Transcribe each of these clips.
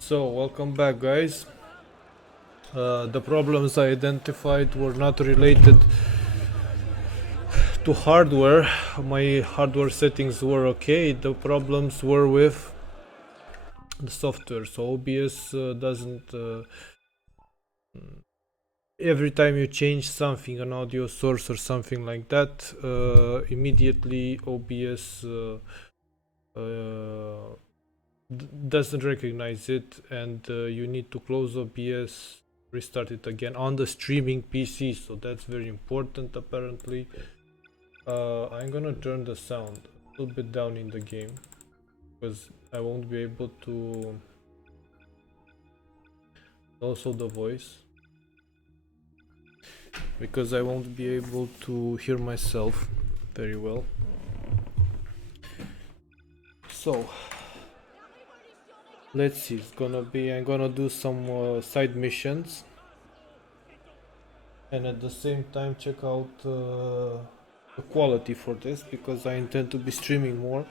So, welcome back, guys. The problems I identified were not related to hardware. My hardware settings were okay. The problems were with the software. So, OBS doesn't. Every time you change something, an audio source or something like that, immediately OBS doesn't recognize it, and you need to close OBS, restart it again on the streaming PC. So that's very important, apparently. I'm gonna turn the sound a little bit down in the game because I won't be able to. Also the voice, because I won't be able to hear myself very well. So let's see. I'm gonna do some side missions, and at the same time check out the quality for this, because I intend to be streaming more.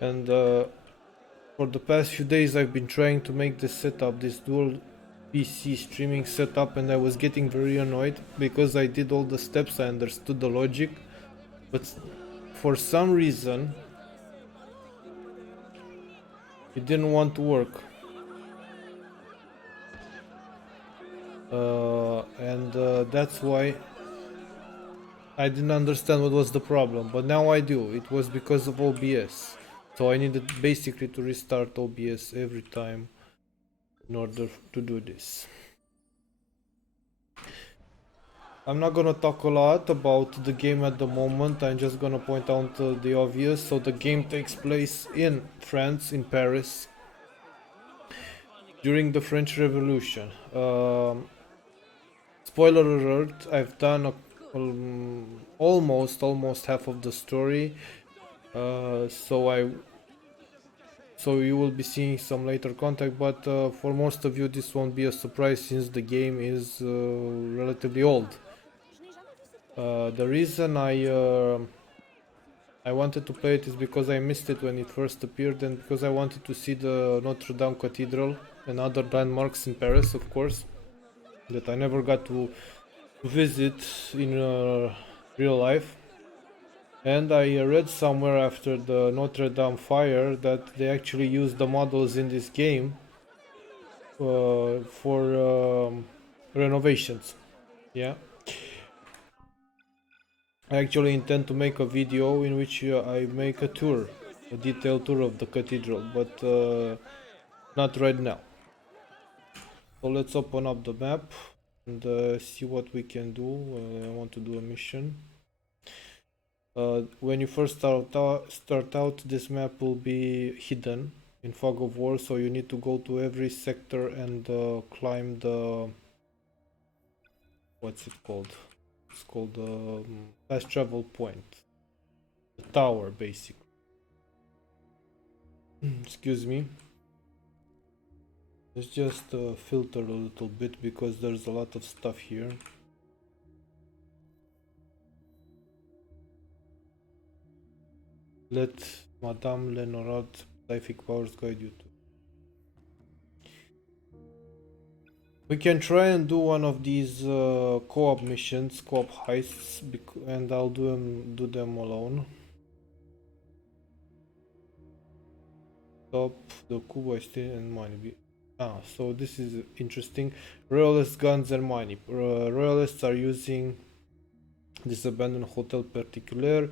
And for the past few days I've been trying to make this setup, this dual PC streaming setup, and I was getting very annoyed because I did all the steps, I understood the logic, but for some reason it didn't want to work. And that's why I didn't understand what was the problem, but now I do. It was because of OBS. So I needed basically to restart OBS every time in order to do this. I'm not gonna talk a lot about the game at the moment. I'm just gonna point out the obvious. So the game takes place in France, in Paris, during the French Revolution. Spoiler alert, I've done almost half of the story. So you will be seeing some later content, but for most of you this won't be a surprise since the game is relatively old. The reason I wanted to play it is because I missed it when it first appeared, and because I wanted to see the Notre Dame Cathedral and other landmarks in Paris, of course, that I never got to visit in real life. And I read somewhere after the Notre Dame fire that they actually used the models in this game for renovations. Yeah. I actually intend to make a video in which I make a tour, a detailed tour of the cathedral, but not right now. So let's open up the map and see what we can do. I want to do a mission. When you first start out, this map will be hidden in fog of war, so you need to go to every sector and climb the, what's it called? It's called the fast travel point, the tower, basically. Excuse me. Let's just filter a little bit because there's a lot of stuff here. Let Madame Lenorad psychic powers guide you to. We can try and do one of these co-op missions, co-op heists, and I'll do them alone. Stop the Cuba still and money. So this is interesting. Royalist guns and money. Royalists are using this abandoned Hotel Particulier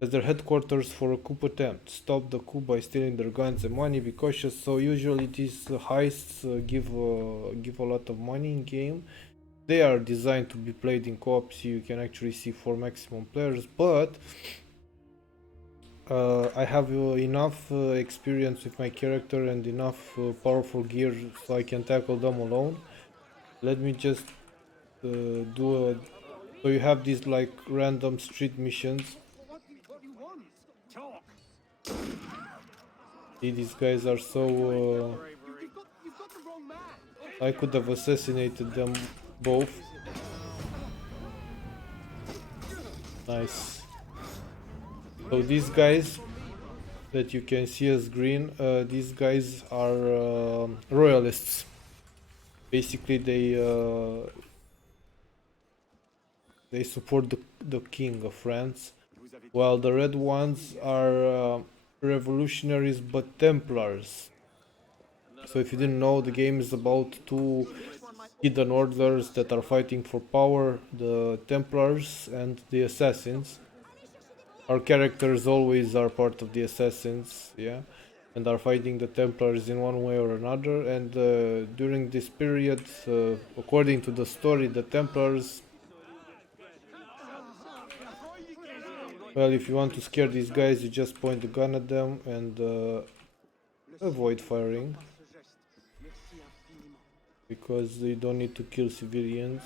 as their headquarters for a coup attempt. Stop the coup by stealing their guns and money. Be cautious. So usually these heists give a lot of money in game. They are designed to be played in co-op, so you can actually see 4 maximum players, but I have enough experience with my character and enough powerful gear so I can tackle them alone. Let me just do a... So you have these like random street missions. See, these guys are so... I could have assassinated them both. Nice. So these guys that you can see as green, these guys are royalists. Basically, they support the king of France, while the red ones are revolutionaries but Templars. So if you didn't know, the game is about two hidden orders that are fighting for power, the Templars and the Assassins. Our characters always are part of the Assassins, yeah, and are fighting the Templars in one way or another. And during this period, according to the story, the Templars, well, if you want to scare these guys, you just point the gun at them and avoid firing, because they don't need to kill civilians.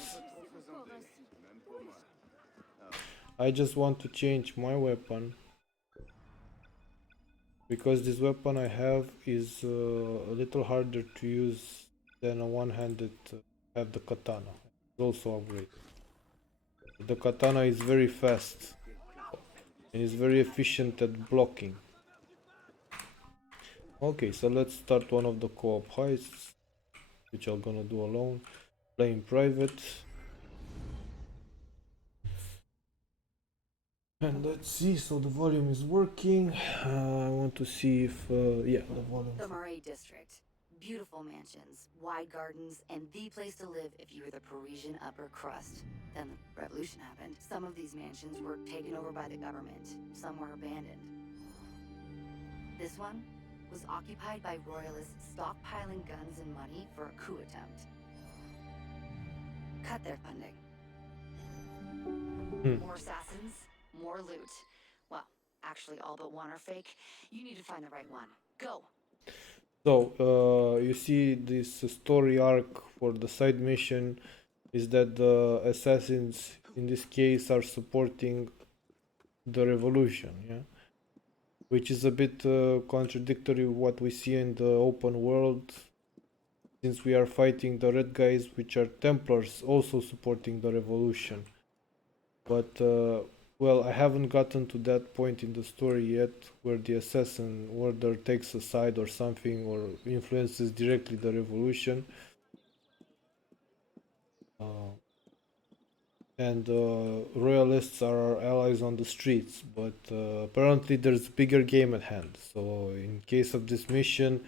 I just want to change my weapon, because this weapon I have is a little harder to use than a one-handed have the katana. It's also upgrade. The katana is very fast and is very efficient at blocking. Okay, so let's start one of the co-op heists, which I'm gonna do alone, playing private. And let's see, so the volume is working. I want to see if, yeah, the volume. The Marais district. Beautiful mansions, wide gardens, and the place to live if you were the Parisian upper crust. Then the revolution happened. Some of these mansions were taken over by the government. Some were abandoned. This one was occupied by royalists stockpiling guns and money for a coup attempt. Cut their funding. More assassins, more loot. Well, actually all but one are fake. You need to find the right one. Go! So, you see this story arc for the side mission is that the assassins in this case are supporting the revolution, yeah? Which is a bit contradictory with what we see in the open world, since we are fighting the red guys, which are Templars, also supporting the revolution. But well, I haven't gotten to that point in the story yet where the assassin order takes a side or something, or influences directly the revolution. And royalists are our allies on the streets, but apparently there's bigger game at hand. So in case of this mission,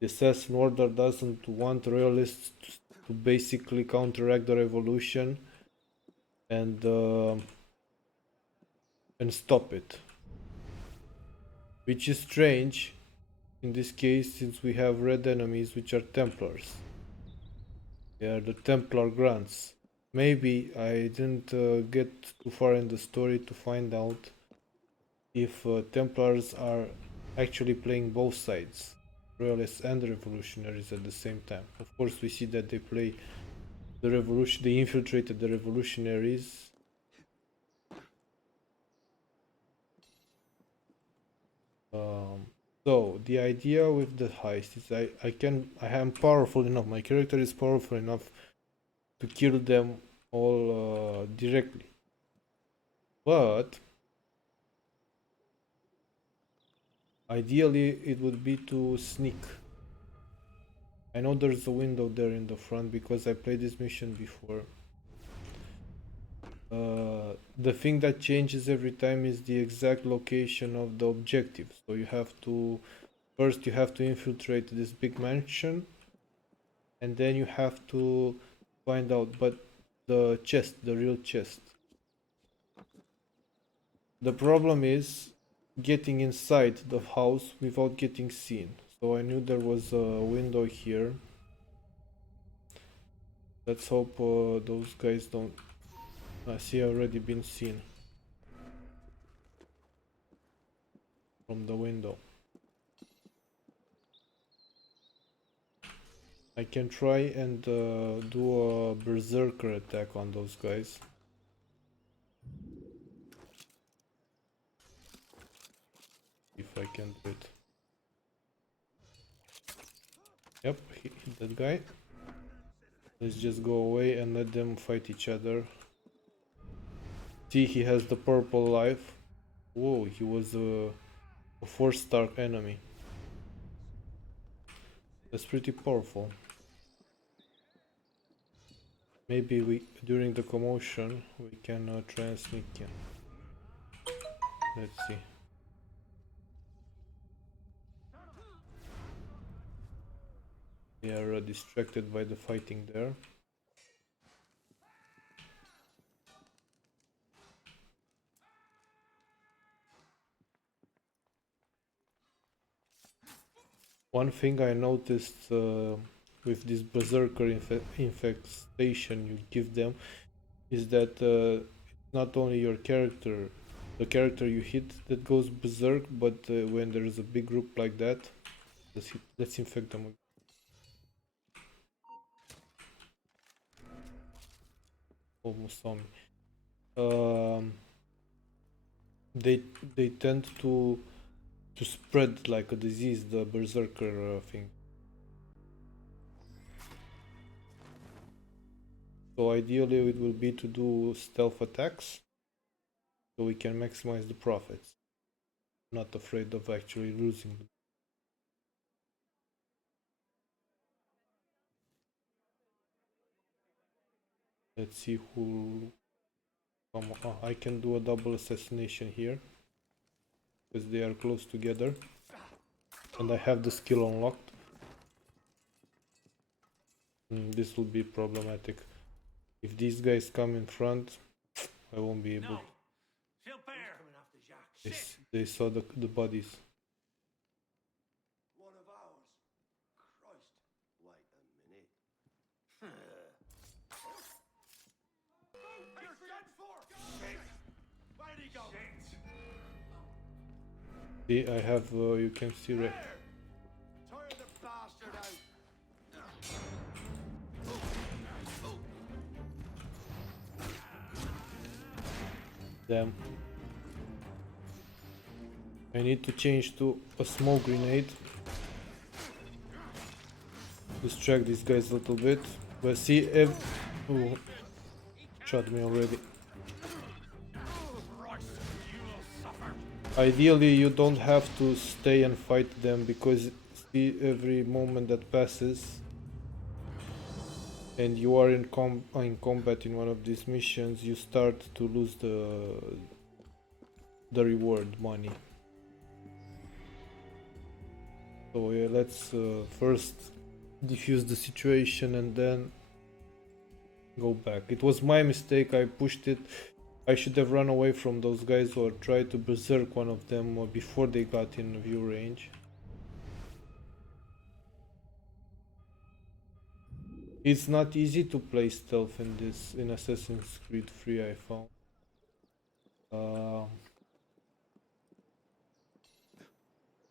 the assassin order doesn't want royalists to basically counteract the revolution and stop it, which is strange in this case, since we have red enemies, which are Templars. They are the Templar grunts. Maybe I didn't get too far in the story to find out if Templars are actually playing both sides, royalists and revolutionaries at the same time. Of course, we see that they play the revolution, they infiltrated the revolutionaries. So the idea with the heist is I am powerful enough, my character is powerful enough to kill them all directly, but ideally it would be to sneak. I know there's a window there in the front because I played this mission before. The thing that changes every time is the exact location of the objective. So you have to, first you have to infiltrate this big mansion, and then you have to find out, but the chest, the real chest. The problem is getting inside the house without getting seen. So I knew there was a window here. Let's hope those guys don't. I see I've already been seen from the window. I can try and do a berserker attack on those guys. If I can do it. Yep, hit that guy. Let's just go away and let them fight each other. See, he has the purple life. Whoa, he was A 4-star enemy. That's pretty powerful. Maybe we, during the commotion, we can try and sneak in. Let's see. They are distracted by the fighting there. One thing I noticed with this berserker infestation you give them is that it's not only your character, the character you hit that goes berserk, but when there is a big group like that, let's infect them. Almost saw me. They they tend to spread like a disease, the berserker thing. So ideally it will be to do stealth attacks so we can maximize the profits. Not afraid of actually losing them. Let's see who come. Oh, I can do a double assassination here because they are close together and I have the skill unlocked. This will be problematic. If these guys come in front, I won't be able. They saw the bodies. One of ours. Christ. Wait a minute. You're dead for! Where'd he go? See, I have, you can see right. Tire the bastard out. Them. I need to change to a smoke grenade. Distract these guys a little bit. But see, oh, shot me already. Ideally, you don't have to stay and fight them because see, every moment that passes and you are in combat in one of these missions, you start to lose the reward money. So yeah, let's first defuse the situation and then go back. It was my mistake, I pushed it. I should have run away from those guys or tried to berserk one of them before they got in view range. It's not easy to play stealth in this, in Assassin's Creed 3, I found.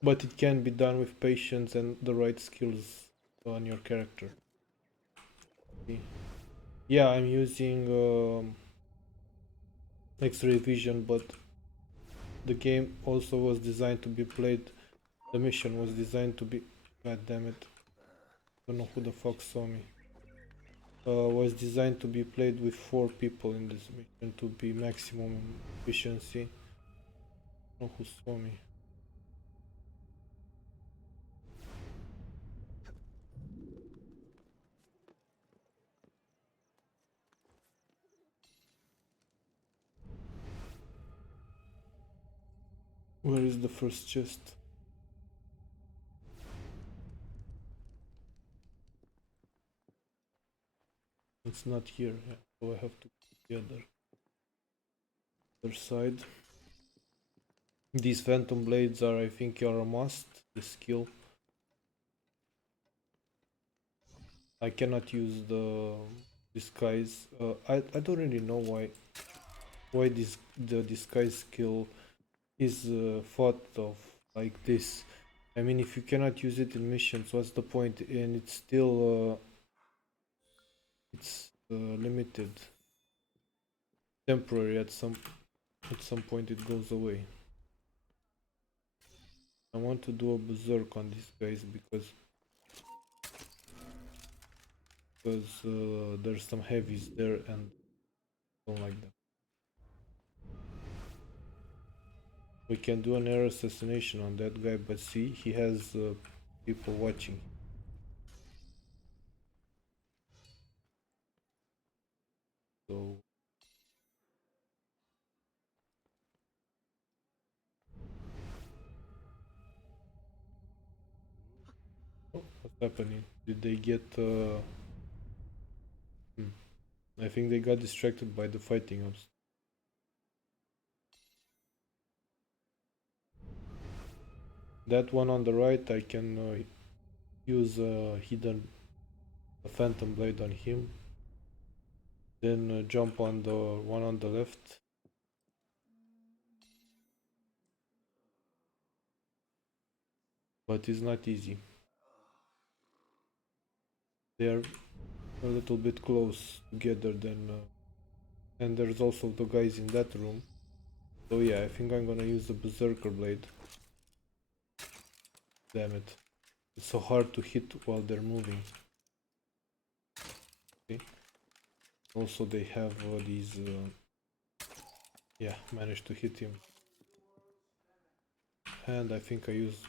But it can be done with patience and the right skills on your character. Yeah, I'm using X-ray vision, but the game also was designed to be played. The mission was designed to be. God damn it! Don't know who the fuck saw me. Was designed to be played with 4 people in this mission to be maximum efficiency. Don't know who saw me. Where is the first chest? It's not here, yeah. So I have to go to the other side. These phantom blades are, I think, are a must. The skill. I cannot use the disguise. I don't really know why the disguise skill is thought of like this. I mean, if you cannot use it in missions, what's the point? And it's still limited, temporary. At some point, it goes away. I want to do a berserk on these guys because there's some heavies there and I don't like them. We can do an air assassination on that guy, but see, he has people watching. So oh, what's happening? Did they get I think they got distracted by the fighting ups. That one on the right, I can use a phantom blade on him. Then jump on the one on the left. But it's not easy. They are a little bit close together then. And there's also the guys in that room. So yeah, I think I'm gonna use the berserker blade. Damn it. It's so hard to hit while they're moving. Okay. Also they have these yeah, managed to hit him. And I think I used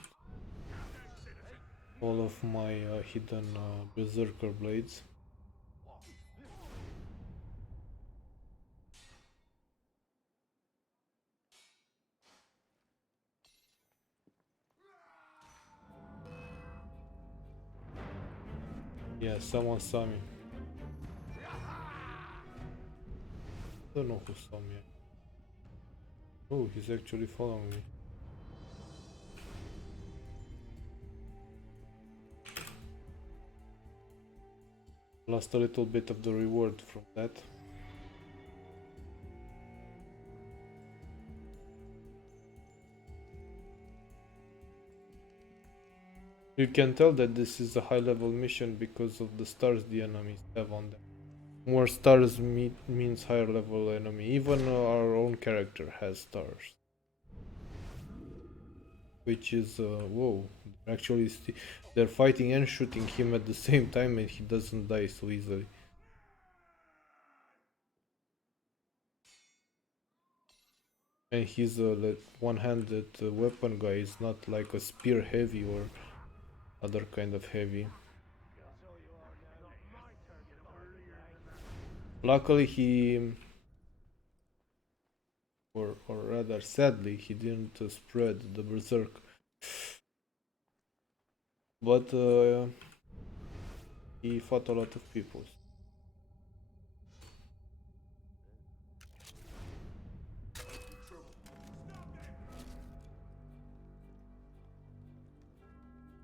all of my hidden berserker blades. Yeah, someone saw me. Don't know who saw me. Oh, he's actually following me. Lost a little bit of the reward from that. You can tell that this is a high level mission because of the stars the enemies have on them. More stars means higher level enemy. Even our own character has stars. Which is, whoa. Actually, they're fighting and shooting him at the same time and he doesn't die so easily. And he's a one-handed weapon guy. It's not like a spear heavy or other kind of heavy. Luckily he, or rather sadly, he didn't spread the berserk. But he fought a lot of people.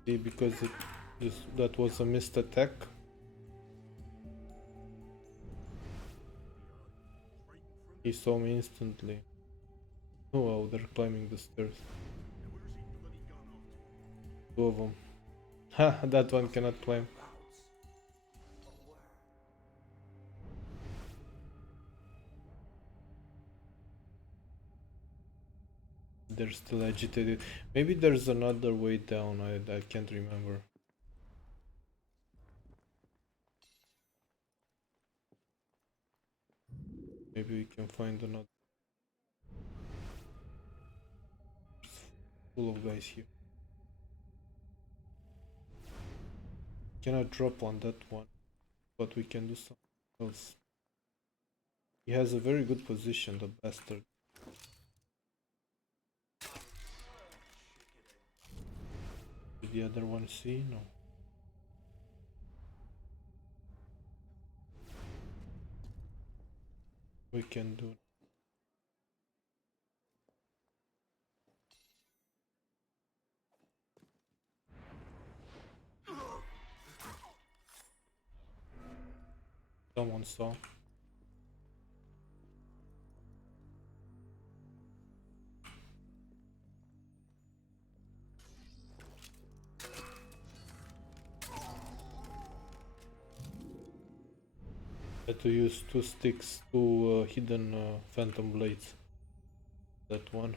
See, because that was a missed attack. He saw me instantly. Oh wow, they're climbing the stairs. Two of them. Ha, that one cannot climb. They're still agitated. Maybe there's another way down. I can't remember. Maybe we can find another. Full of guys here. Cannot drop on that one, but we can do something else. He has a very good position, the bastard. Did the other one see? No. We can do. Someone saw. Had to use two sticks, two hidden phantom blades. That one.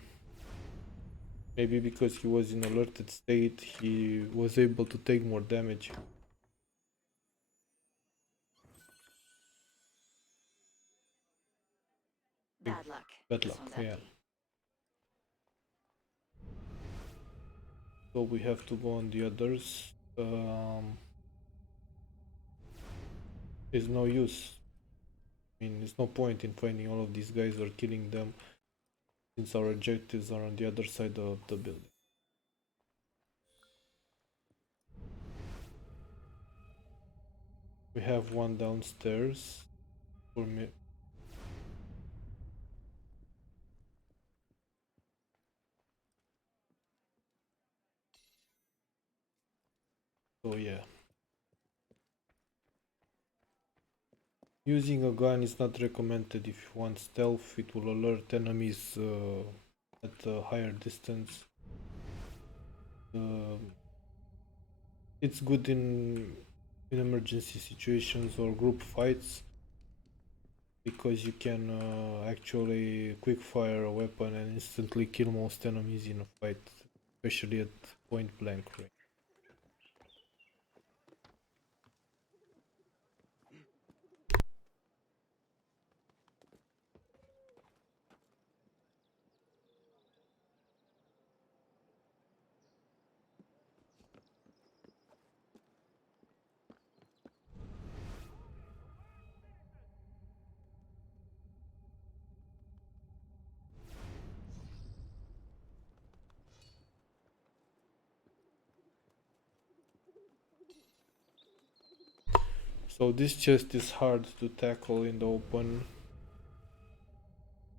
Maybe because he was in alerted state, he was able to take more damage. Bad luck. Bad This luck, one's yeah. empty. So we have to go on the others. There's no use. I mean, there's no point in finding all of these guys or killing them since our objectives are on the other side of the building. We have one downstairs for me. So yeah. Using a gun is not recommended if you want stealth. It will alert enemies at a higher distance. It's good in emergency situations or group fights because you can actually quick fire a weapon and instantly kill most enemies in a fight, especially at point blank range. So this chest is hard to tackle in the open.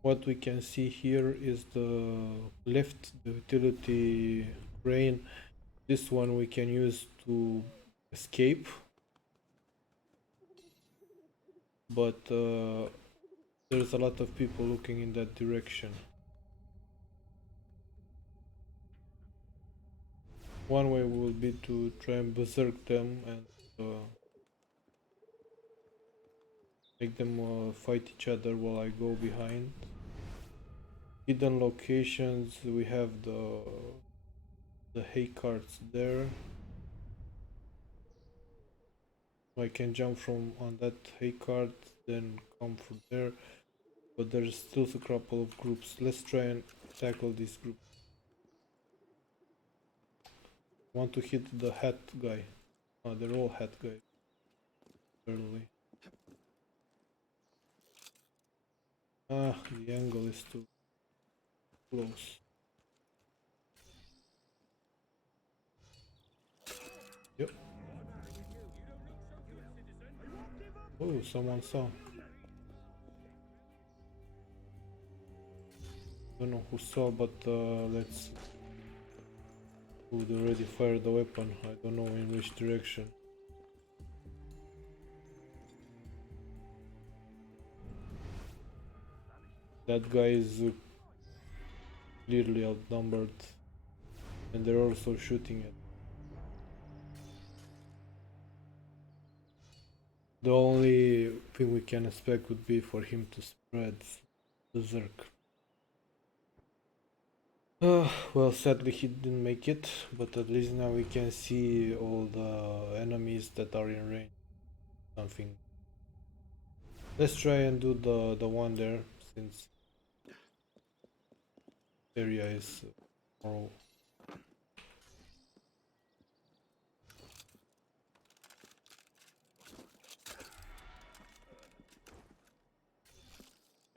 What we can see here is the lift, the utility crane. This one we can use to escape, but there's a lot of people looking in that direction. One way will be to try and berserk them and make them fight each other while I go behind. Hidden locations, we have the hay carts there. I can jump from on that hay cart, then come from there. But there's still a couple of groups. Let's try and tackle this group. Want to hit the hat guy. Oh, they're all hat guys. Early. Ah, the angle is too close. Yep. Oh, someone saw. Don't know who saw, but let's. Oh, they already fired the weapon. I don't know in which direction. That guy is clearly outnumbered, and they're also shooting it. The only thing we can expect would be for him to spread berserk. Well, sadly he didn't make it, but at least now we can see all the enemies that are in range. Something. Let's try and do the one there, since area is more.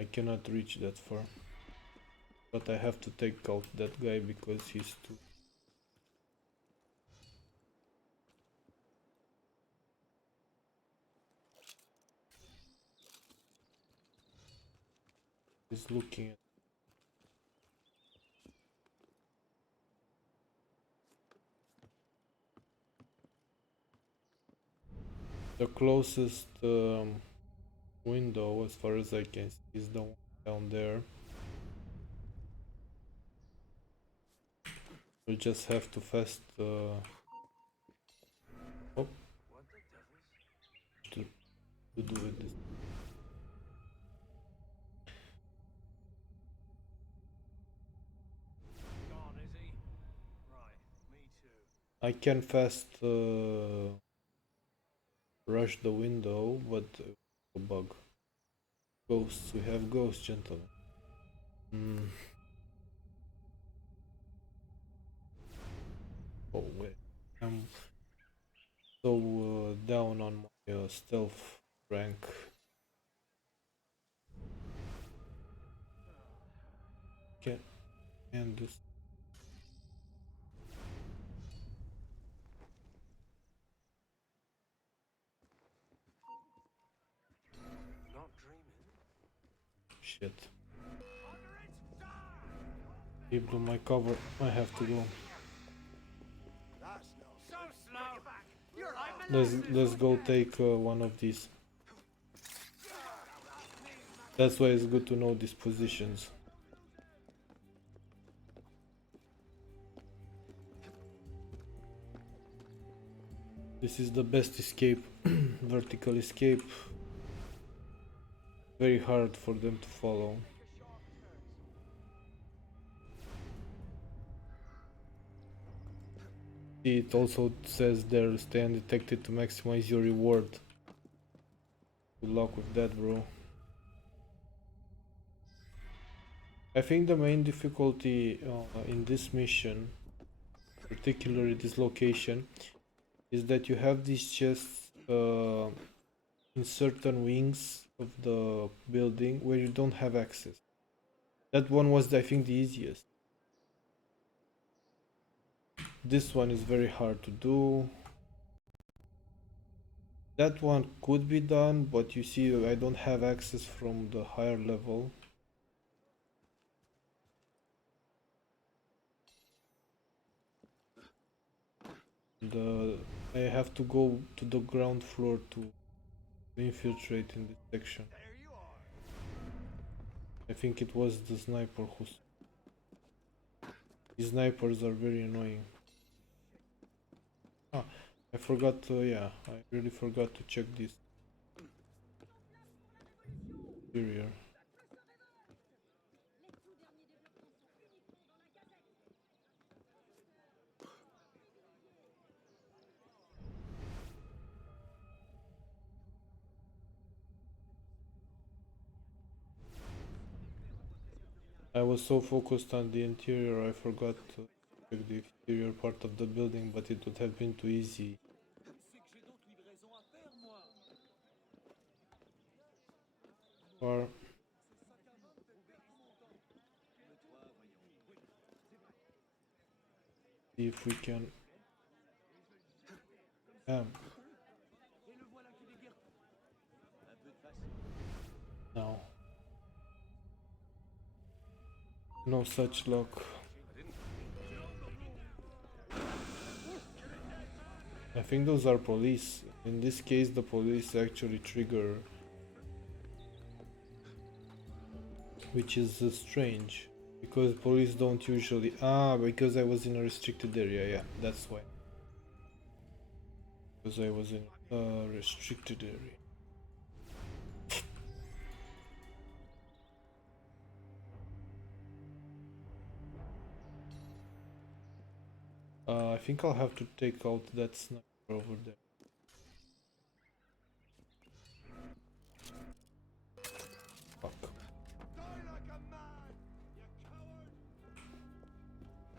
I cannot reach that far, but I have to take out that guy because he's too. He's looking at. The closest window, as far as I can see, is the one down there. We just have to fast. Oh, to do with this. Gone, is he? Right, me too. I can fast rush the window, but a bug. Ghosts. We have ghosts, gentlemen. Oh wait, I'm so down on my stealth rank. Can't end this. Not dreaming. Shit. He blew my cover. I have to go. That's no So slow. You're like Let's go take one of these. That's why it's good to know these positions. This is the best escape. Vertical escape. Very hard for them to follow. It also says there, stay undetected to maximize your reward. Good luck with that, bro. I think the main difficulty in this mission, particularly this location, is that you have these chests in certain wings of the building where you don't have access. That one was, I think, the easiest. This one is very hard to do. That one could be done, but you see, I don't have access from the higher level. And I have to go to the ground floor to infiltrate in this section. There you are. I think it was the sniper who. These snipers are very annoying. Ah, I forgot. Yeah, I really forgot to check this interior. I was so focused on the interior, I forgot to check the exterior part of the building, but it would have been too easy. Or see if we can. Damn. No. No such luck. I think those are police. In this case, the police actually trigger, which is strange. Because police don't usually. Ah, because I was in a restricted area, yeah, that's why. Because I was in a restricted area. I think I'll have to take out that sniper over there. Fuck.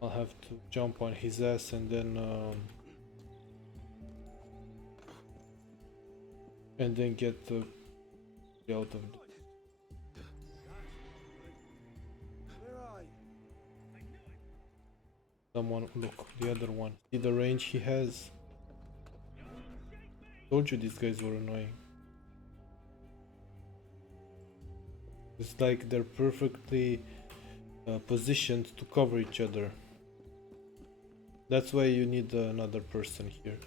I'll have to jump on his ass and then get out of the. Where are you? Someone, look, the other one. See the range he has? Told you these guys were annoying. It's like they're perfectly positioned to cover each other. That's why you need another person here.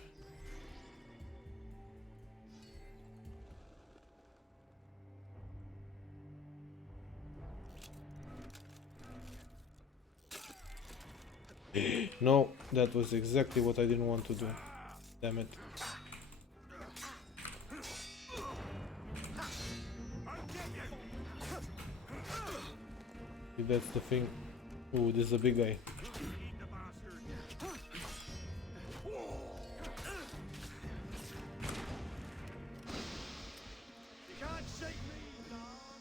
No, that was exactly what I didn't want to do. Damn it. See, that's the thing. Ooh, this is a big guy. You can't shake me, dog.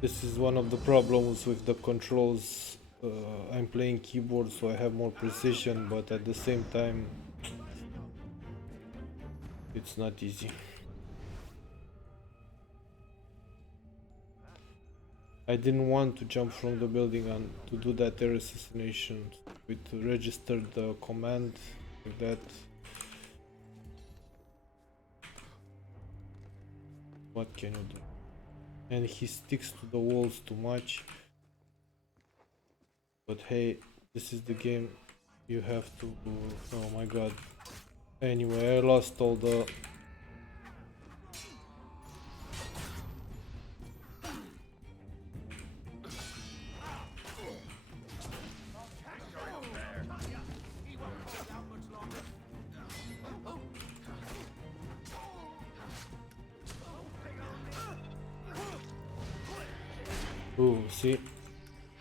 This is one of the problems with the controls I'm playing keyboard, so I have more precision, but at the same time, it's not easy. I didn't want to jump from the building and to do that air assassination. We registered the command like that. What can you do? And he sticks to the walls too much. But hey, this is the game. You have to. Oh my god. Anyway, I lost all the. Ooh, see,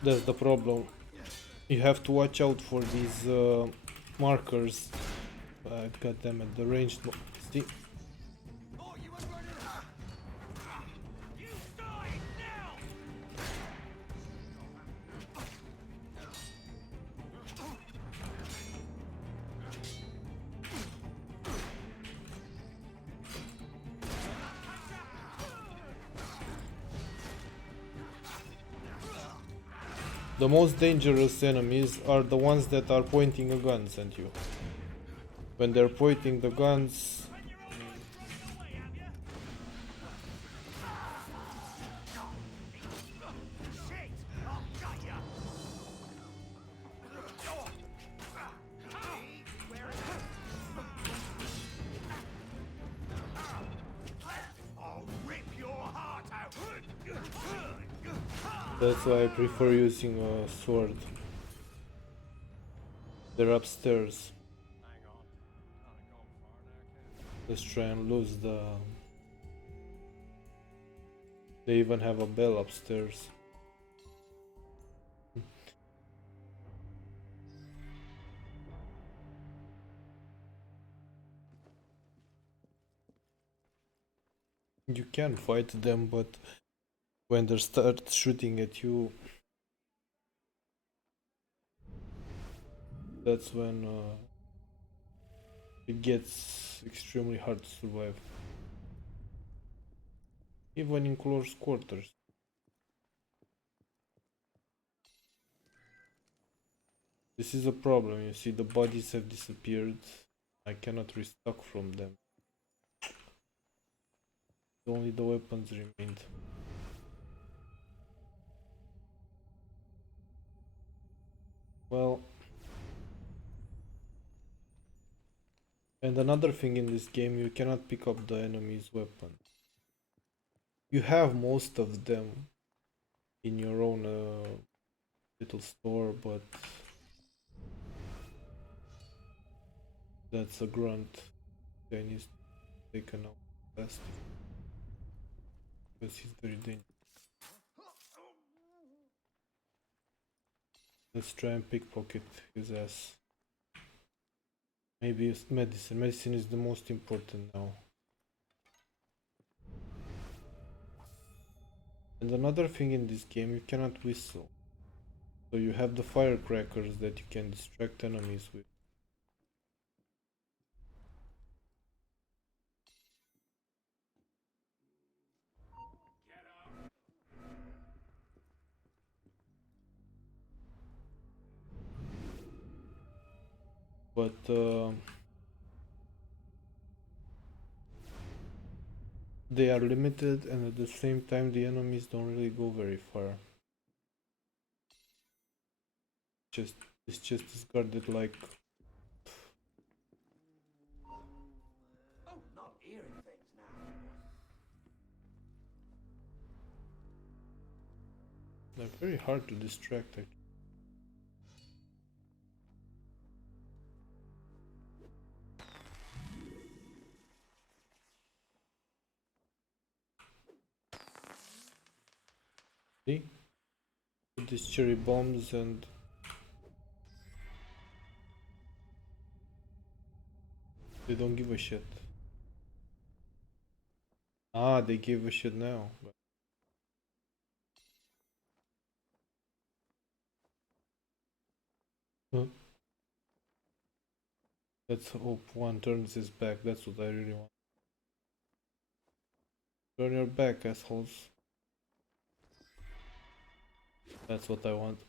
that's the problem. You have to watch out for these markers. God damn it, the ranged. See, the most dangerous enemies are the ones that are pointing a guns at you. When they're pointing the guns, that's why I prefer using a sword. They're upstairs. Hang on. Kind of gone far now, kid. Let's try and lose the. They even have a bell upstairs. You can fight them, but when they start shooting at you, that's when it gets extremely hard to survive. Even in close quarters. This is a problem, you see, the bodies have disappeared. I cannot restock from them. Only the weapons remained. Well, and another thing in this game, you cannot pick up the enemy's weapon. You have most of them in your own little store, but that's a grunt. Guy needs to be taken out fast because he's very dangerous. Let's try and pickpocket his ass. Maybe it's medicine. Medicine is the most important now. And another thing in this game, you cannot whistle. So you have the firecrackers that you can distract enemies with. But they are limited, and at the same time the enemies don't really go very far. This chest is guarded like Oh, not hearing things now. they're very hard to distract actually. See? Put these cherry bombs and they don't give a shit. Ah, they give a shit now. Huh? Let's hope one turns his back. That's what I really want. Turn your back, assholes. That's what I want.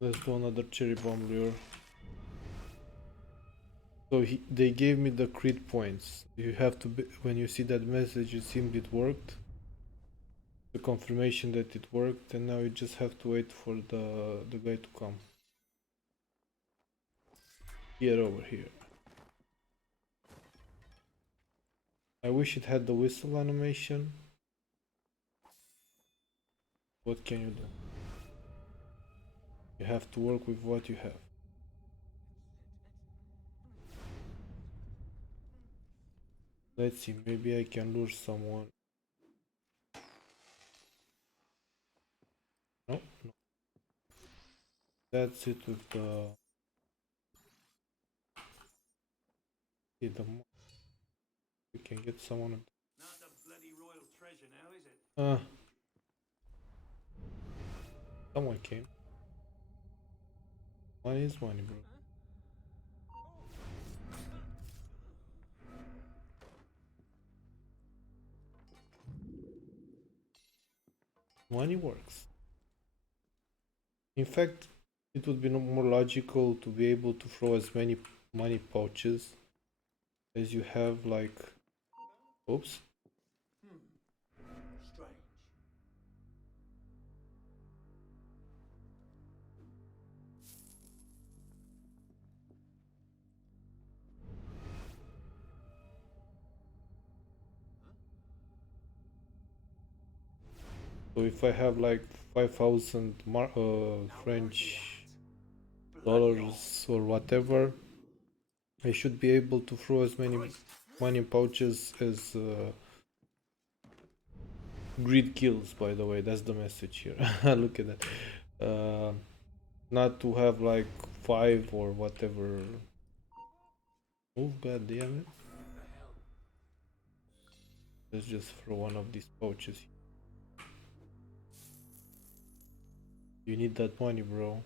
Let's do another cherry bomb lure. So they gave me the crit points. You have to be, when you see that message, it seemed it worked. The confirmation that it worked, and now you just have to wait for the guy to come. Get over here. I wish it had the whistle animation. What can you do? You have to work with what you have. Let's see, maybe I can lure someone. No, no. That's it with the... See, we can get someone... Not the bloody royal treasure now, is it? Someone came. Money is money, bro. Money works. In fact, it would be more logical to be able to throw as many money pouches as you have, like... Oops. Strange. So if I have like 5,000 French dollars or whatever, I should be able to throw as many money pouches as greed kills, by the way. That's the message here. Look at that. Not to have like 5 or whatever. Oh, god damn it. Let's just throw one of these pouches. You need that money, bro.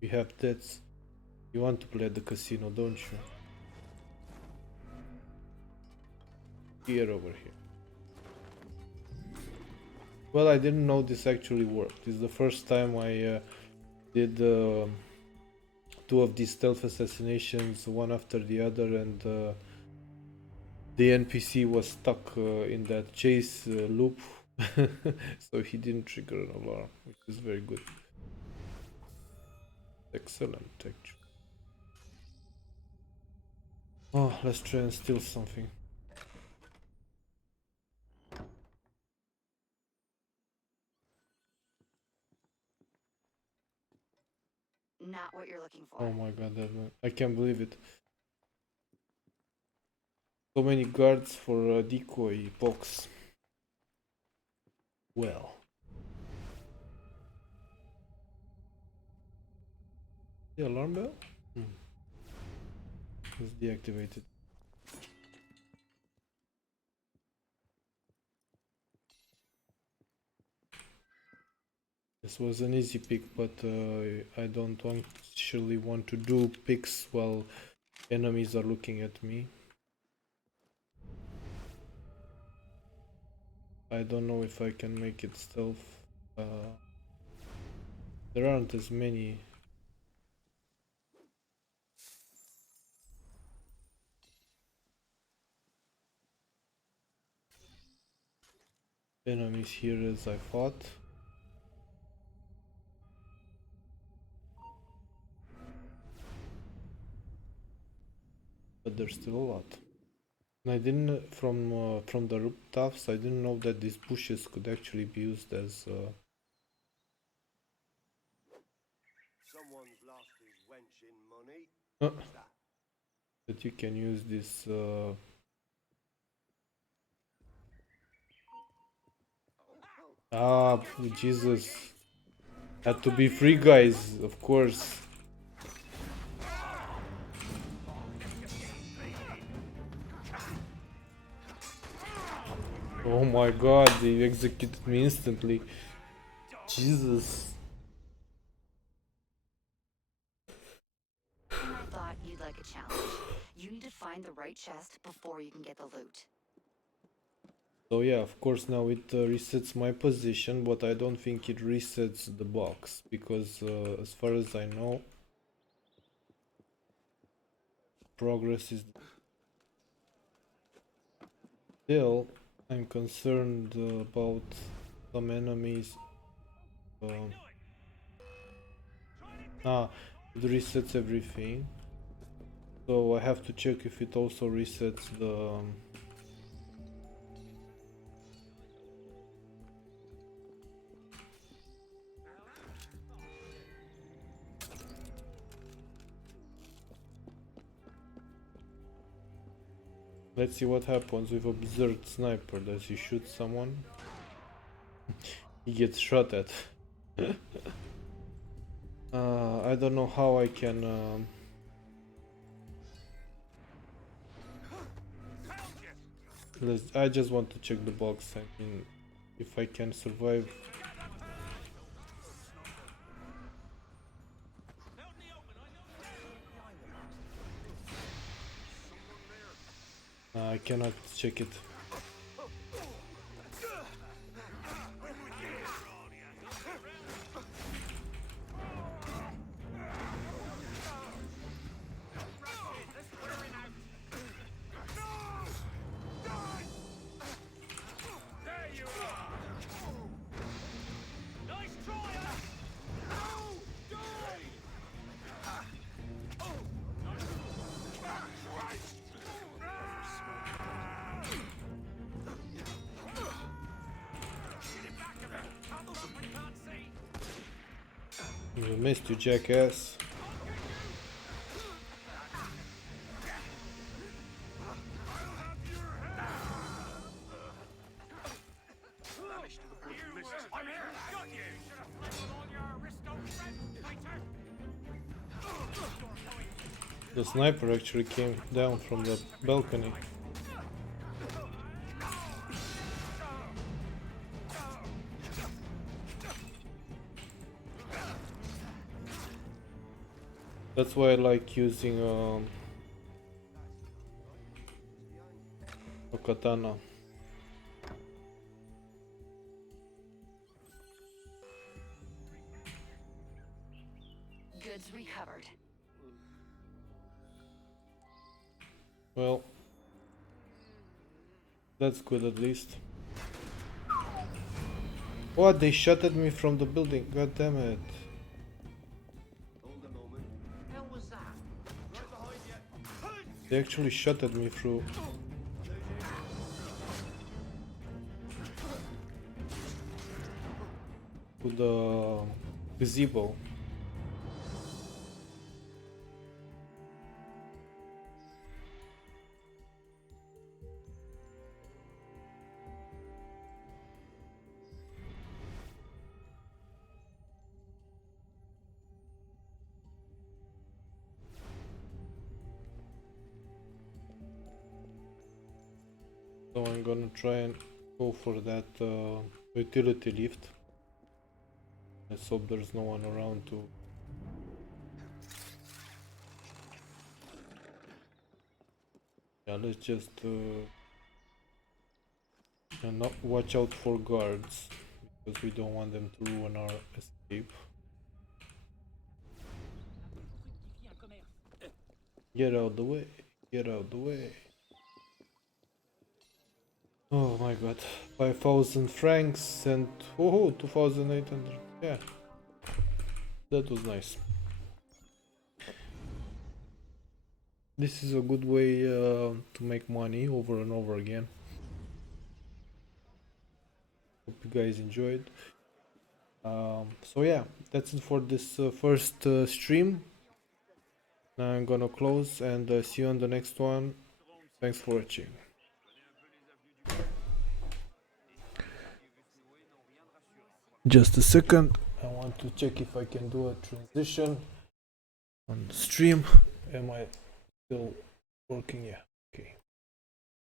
You have debts. You want to play at the casino, don't you? Get over here. Well, I didn't know this actually worked. This is the first time I did 2 of these stealth assassinations, one after the other, and the NPC was stuck in that chase loop, so he didn't trigger an alarm, which is very good. Excellent, actually. Oh, let's try and steal something. Not what you're looking for. Oh my god, I can't believe it. So many guards for a decoy box. Well. The alarm bell? It's deactivated. This was an easy pick, but I don't actually want to do picks while enemies are looking at me. I don't know if I can make it stealth. There aren't as many enemies here as I thought. But there's still a lot. And I didn't, from the rooftops, I didn't know that these bushes could actually be used as Someone's lost his wench in money. uh, What's that? that you can use this Jesus. Had to be free, guys, of course. Oh my god, they executed me instantly. Jesus. And I thought you'd like a challenge. You need to find the right chest before you can get the loot. So yeah, of course now it resets my position, but I don't think it resets the box, because as far as I know, progress is still. I'm concerned about some enemies. Uh, it resets everything. So I have to check if it also resets the let's see what happens with observed sniper. Does he shoot someone? He gets shot at. I don't know how I can I just want to check the box. I mean, if I can survive. I cannot check it. You missed, you jackass. The sniper actually came down from the balcony. That's why I like using a katana. Goods recovered. Well, that's good at least. What? They shot at me from the building. God damn it. Hold a moment. Hell was that? Right behind you. They actually shot at me through. To the gazebo. So I'm gonna try and go for that utility lift. Let's hope there's no one around to. Yeah, let's just and not watch out for guards, because we don't want them to ruin our escape. Get out the way. Get out the way. Oh my god. 5,000 francs and 2,800. Yeah. That was nice. This is a good way to make money over and over again. Hope you guys enjoyed. So yeah, that's it for this first stream. Now I'm gonna close and see you on the next one. Thanks for watching. Just a second, I want to check if I can do a transition on stream. Am I still working? Yeah.